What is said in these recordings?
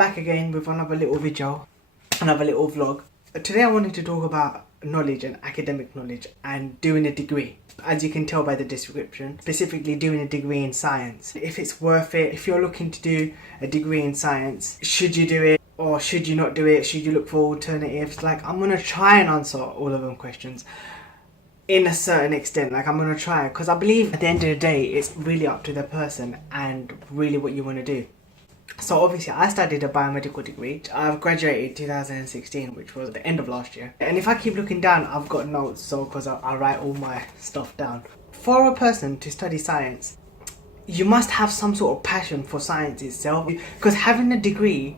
back again with another little video, another little vlog. Today I wanted to talk about knowledge and academic knowledge and doing a degree. As you can tell by the description, specifically doing a degree in science. If it's worth it, if you're looking to do a degree in science, should you do it or should you not do it? Should you look for alternatives? Like, I'm going to try and answer all of them questions in a certain extent. Like, I'm going to try, because I believe at the end of the day, it's really up to the person and really what you want to do. So obviously I studied a biomedical degree. I've graduated 2016, which was the end of last year. And if I keep looking down, I've got notes, so because I write all my stuff down. For a person to study science, you must have some sort of passion for science itself. Because having a degree,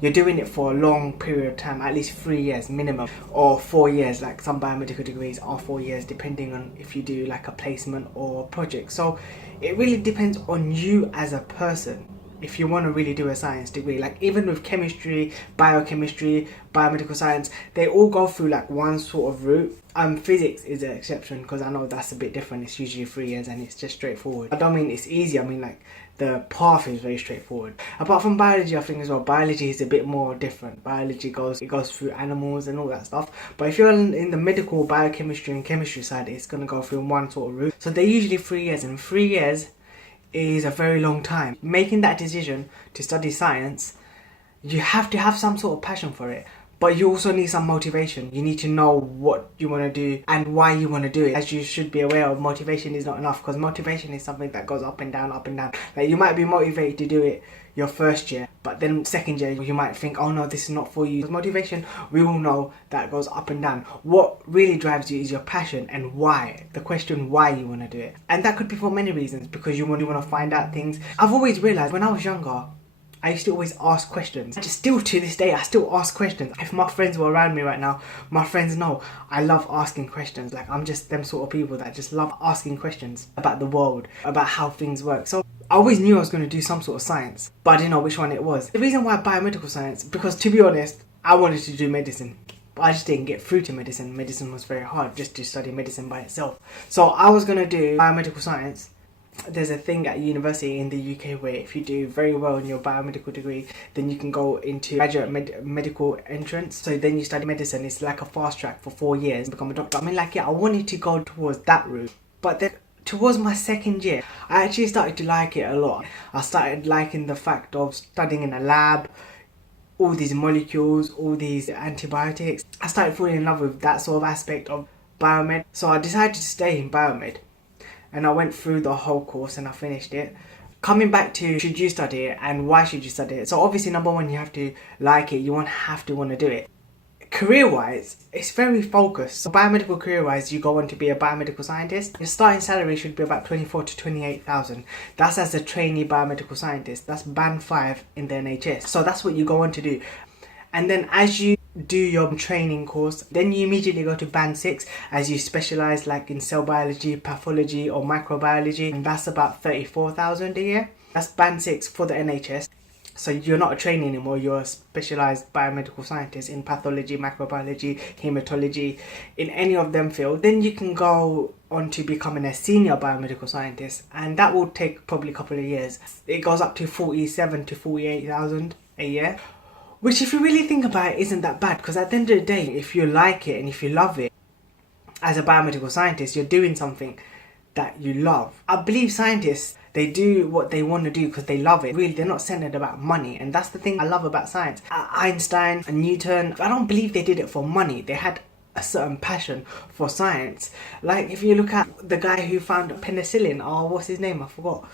you're doing it for a long period of time, at least 3 years minimum, or 4 years. Like some biomedical degrees are 4 years, depending on if you do like a placement or a project. So it really depends on you as a person if you want to really do a science degree. Like, even with chemistry, biochemistry, biomedical science, they all go through like one sort of route. Physics is an exception, because I know that's a bit different. It's usually 3 years and it's just straightforward. I don't mean it's easy, I mean like the path is very straightforward. Apart from biology, I think as well, biology is a bit more different. Biology goes through animals and all that stuff. But if you're in the medical, biochemistry and chemistry side, it's going to go through one sort of route. So they're usually 3 years, and 3 years is a very long time. Making that decision to study science, you have to have some sort of passion for it, but you also need some motivation. You need to know what you want to do and why you want to do it. As you should be aware of, motivation is not enough, because motivation is something that goes up and down, up and down. Like, you might be motivated to do it your first year, but then second year you might think, oh no, this is not for you. Because motivation, we all know that goes up and down. What really drives you is your passion and why. The question why you want to do it. And that could be for many reasons, because you want to find out things. I've always realised when I was younger, I used to always ask questions. Still to this day, I still ask questions. If my friends were around me right now, my friends know I love asking questions. Like, I'm just them sort of people that just love asking questions about the world, about how things work. So I always knew I was going to do some sort of science, but I didn't know which one it was. The reason why biomedical science, because to be honest, I wanted to do medicine, but I just didn't get through to medicine. Medicine was very hard, just to study medicine by itself. So I was going to do biomedical science. There's a thing at university in the UK where if you do very well in your biomedical degree, then you can go into graduate medical entrance. So then you study medicine. It's like a fast track for 4 years, become a doctor. I mean, like, yeah, I wanted to go towards that route, but then towards my second year, I actually started to like it a lot. I started liking the fact of studying in a lab, all these molecules, all these antibiotics. I started falling in love with that sort of aspect of biomed. So I decided to stay in biomed, and I went through the whole course and I finished it. Coming back to, should you study it and why should you study it? So obviously, number one, you have to like it. You have to want to do it. Career-wise, it's very focused. So biomedical career-wise, you go on to be a biomedical scientist. Your starting salary should be about 24 to 28,000. That's as a trainee biomedical scientist. That's band 5 in the NHS. So that's what you go on to do. And then as you do your training course, then you immediately go to band 6 as you specialise like in cell biology, pathology or microbiology, and that's about 34,000 a year. That's band 6 for the NHS. So you're not a trainee anymore, you're a specialised biomedical scientist in pathology, microbiology, haematology, in any of them fields. Then you can go on to becoming a senior biomedical scientist, and that will take probably a couple of years. It goes up to 47 to 48,000 a year, which, if you really think about it, isn't that bad, because at the end of the day, if you like it and if you love it, as a biomedical scientist, you're doing something that you love. I believe scientists, they do what they want to do because they love it. Really, they're not centered about money, and that's the thing I love about science. Einstein and Newton, I don't believe they did it for money. They had a certain passion for science. Like, if you look at the guy who found penicillin, what's his name? I forgot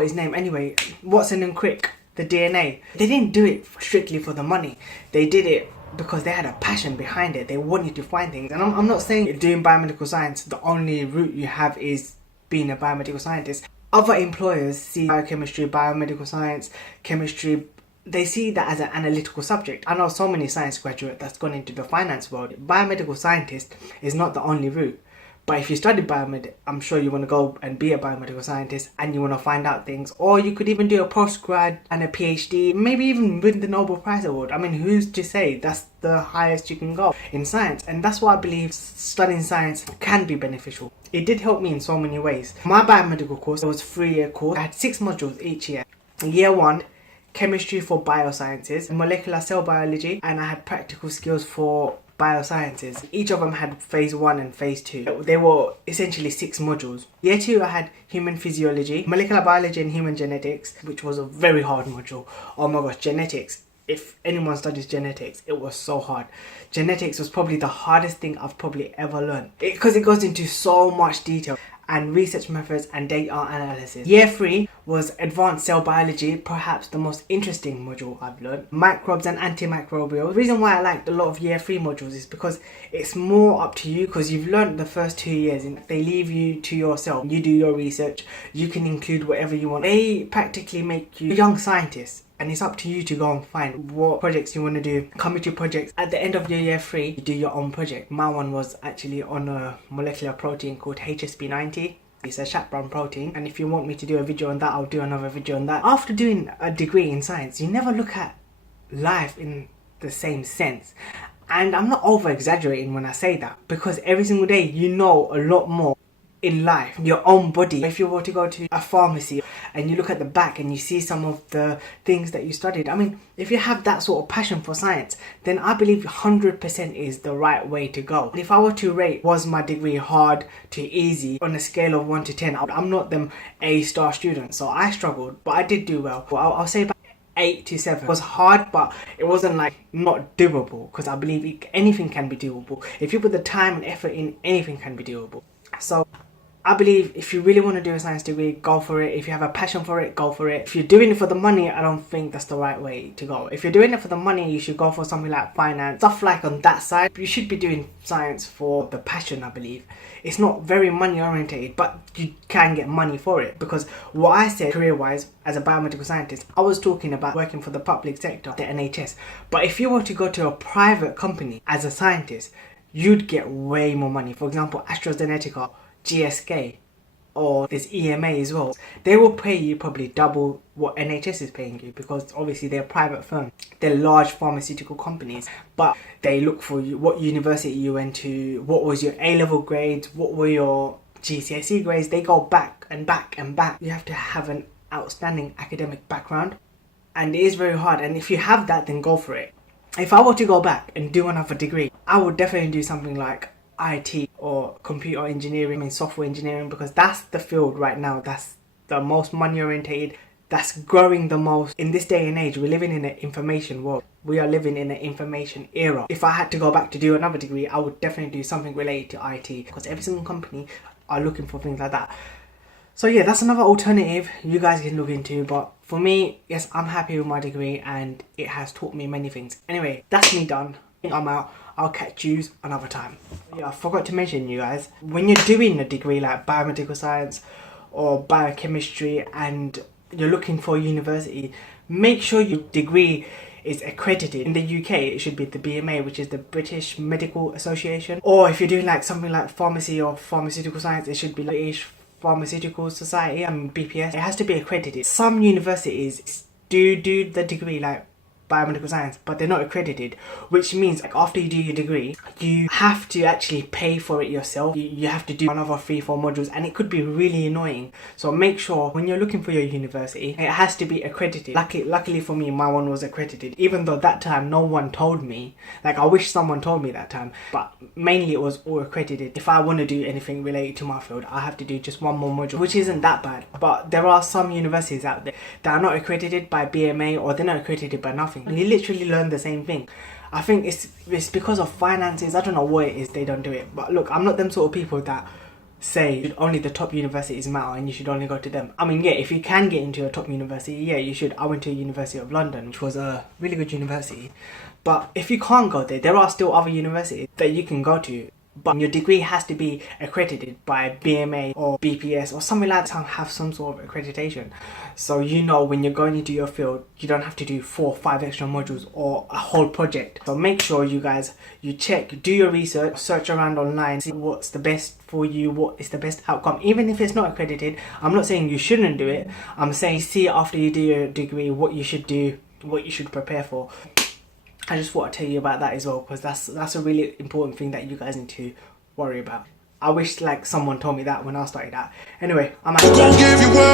his name. Anyway, Watson and Crick, the DNA. They didn't do it strictly for the money. They did it because they had a passion behind it. They wanted to find things. And I'm not saying doing biomedical science, the only route you have is being a biomedical scientist. Other employers see biochemistry, biomedical science, chemistry, they see that as an analytical subject. I know so many science graduates that's gone into the finance world. Biomedical scientist is not the only route. But if you study biomed, I'm sure you want to go and be a biomedical scientist and you want to find out things. Or you could even do a postgrad and a PhD, maybe even win the Nobel Prize Award. I mean, who's to say? That's the highest you can go in science. And that's why I believe studying science can be beneficial. It did help me in so many ways. My biomedical course, it was a 3-year course. I had 6 modules each year. Year 1 chemistry for biosciences, molecular cell biology, and I had practical skills for biosciences. Each of them had phase 1 and phase 2. They were essentially 6 modules. Year 2 I had human physiology, molecular biology and human genetics, which was a very hard module. Oh my gosh, genetics. If anyone studies genetics, it was so hard. Genetics was probably the hardest thing I've probably ever learned, because it goes into so much detail and research methods and data analysis. Year 3 was advanced cell biology, perhaps the most interesting module I've learned. Microbes and antimicrobial. The reason why I liked a lot of year 3 modules is because it's more up to you, because you've learned the first 2 years and they leave you to yourself. You do your research, you can include whatever you want. They practically make you a young scientist. And it's up to you to go and find what projects you want to do, committee projects. At the end of your year 3, you do your own project. My one was actually on a molecular protein called HSP90. It's a chaperone protein, and if you want me to do a video on that, I'll do another video on that. After doing a degree in science, you never look at life in the same sense. And I'm not over exaggerating when I say that, because every single day you know a lot more in life, your own body. If you were to go to a pharmacy and you look at the back and you see some of the things that you studied, I mean, if you have that sort of passion for science, then I believe 100% is the right way to go. If I were to rate, was my degree hard to easy on a scale of 1 to 10, I'm not them A-star students, so I struggled, but I did do well. I'll say about 8 to 7. It was hard, but it wasn't like not doable, because I believe anything can be doable. If you put the time and effort in, anything can be doable. So I believe if you really want to do a science degree, go for it. If you have a passion for it, go for it. If you're doing it for the money, I don't think that's the right way to go. If you're doing it for the money, you should go for something like finance. Stuff like on that side. You should be doing science for the passion, I believe. It's not very money orientated, but you can get money for it. Because what I said career-wise as a biomedical scientist, I was talking about working for the public sector, the NHS. But if you were to go to a private company as a scientist, you'd get way more money. For example, AstraZeneca, GSK, or there's EMA as well. They will pay you probably double what NHS is paying you, because obviously they're a private firm. They're large pharmaceutical companies, but they look for you, what university you went to, what was your A-level grades, what were your GCSE grades. They go back and back and back. You have to have an outstanding academic background, and it is very hard. And if you have that, then go for it. If I were to go back and do another degree, I would definitely do something like IT or computer engineering and software engineering, because that's the field right now that's the most money orientated, that's growing the most in this day and age. We're living in an information world. We are living in an information era. If I had to go back to do another degree, I would definitely do something related to IT, because every single company are looking for things like that. So yeah, that's another alternative you guys can look into. But for me, yes, I'm happy with my degree and it has taught me many things. Anyway, that's me done. I'm out. I'll catch you another time. Yeah, I forgot to mention, you guys, when you're doing a degree like biomedical science or biochemistry and you're looking for a university, make sure your degree is accredited. In the UK, it should be the BMA, which is the British Medical Association. Or if you're doing like something like pharmacy or pharmaceutical science, it should be like British Pharmaceutical Society, BPS. It has to be accredited. Some universities do the degree like biomedical science, but they're not accredited, which means like after you do your degree, you have to actually pay for it yourself. You have to do another 3-4 modules, and it could be really annoying. So make sure when you're looking for your university, it has to be accredited. Luckily for me, my one was accredited, even though that time no one told me. Like, I wish someone told me that time, but mainly it was all accredited. If I want to do anything related to my field, I have to do just one more module, which isn't that bad. But there are some universities out there that are not accredited by BMA, or they're not accredited by nothing. You literally learn the same thing. I think it's because of finances. I don't know what it is, they don't do it. But look, I'm not them sort of people that say only the top universities matter and you should only go to them. I mean, yeah, if you can get into a top university, yeah, you should. I went to University of London, which was a really good university. But if you can't go there, there are still other universities that you can go to. But your degree has to be accredited by BMA or BPS or something like that, have some sort of accreditation. So you know when you're going into your field, you don't have to do 4 or 5 extra modules or a whole project. So make sure you guys, you check, do your research, search around online, see what's the best for you, what is the best outcome. Even if it's not accredited, I'm not saying you shouldn't do it. I'm saying see after you do your degree what you should do, what you should prepare for. I just want to tell you about that as well, because that's a really important thing that you guys need to worry about. I wish like someone told me that when I started out. Anyway, I'm out.